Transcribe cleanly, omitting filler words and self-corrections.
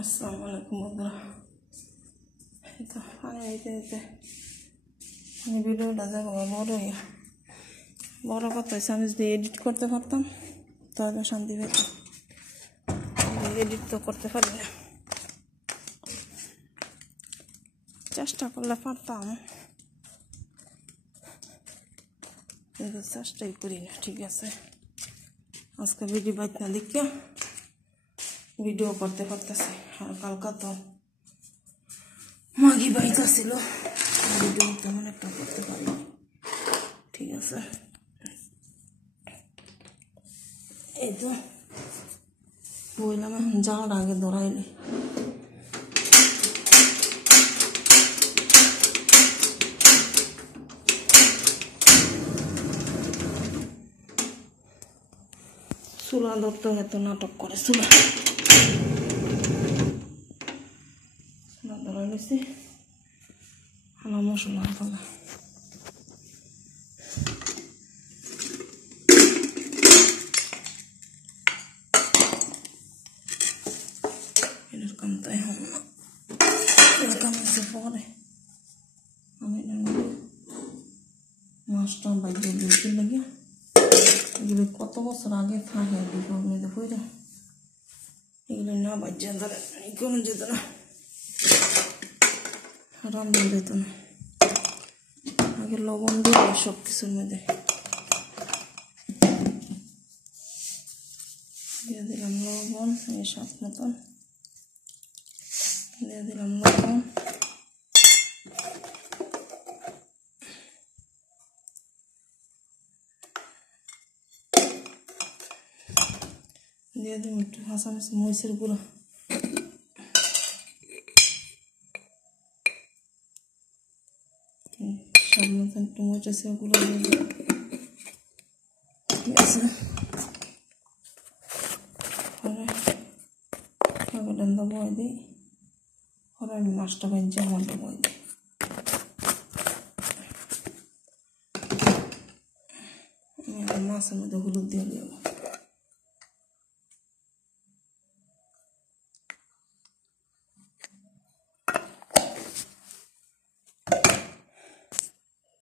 আসসালামু আলাইকুম বন্ধুরা। এই তো পানি দিতে দিতে ভিডিওটা দেখো বড় কথা হয়েছে। আমি যদি এডিট করতে পারতাম তাহলে শান্তি পেতাম। এডিট তো করতে পারি না, চেষ্টা করলে পারতাম কিন্তু চেষ্টাই করি না। ঠিক আছে, আজকে ভিডিও বাইক না দেখিয়া ভিডিও করতে পারতেছি। আর কালকা তো মাগি বাইক আসছিল, ভিডিও তেমন একটা করতে পারিনি। ঠিক আছে, এই তো বললাম এখন যাওয়ার আগে ধরাইলে চুলা ধরতে এত নাটক করে। চুলা ধরা গেছি আলা মশলা ফেলা। এরকম তাই হল না, এরকম আছে পরে আমি মাছটা বাইরে দিতে লাগে। এগুলো কত বছর আগে থাকে বিপদ মেয়েদের পইরা, এগুলো না বাজ্যা ধরে কোনো যেত না, রান্না যেত না। আগে লবণ দিয়ে সব কিছুর মধ্যে দিয়ে দিলাম লবণ, এই স্বাদ মতন দিয়ে দিলাম লবণ, দিয়ে দিলাম একটু হাসামিছি মরিচের গুঁড়ো, স্বাদ মতন একটু মরিচের গুঁড়ো দিয়ে দিলাম। ঠিক আছে, ডান্ডা বয় দিই, পরে আমি মাছটা বাঞ্চা মনটা বয় দিই। মাছের মধ্যে হলুদ দিয়ে দেবো।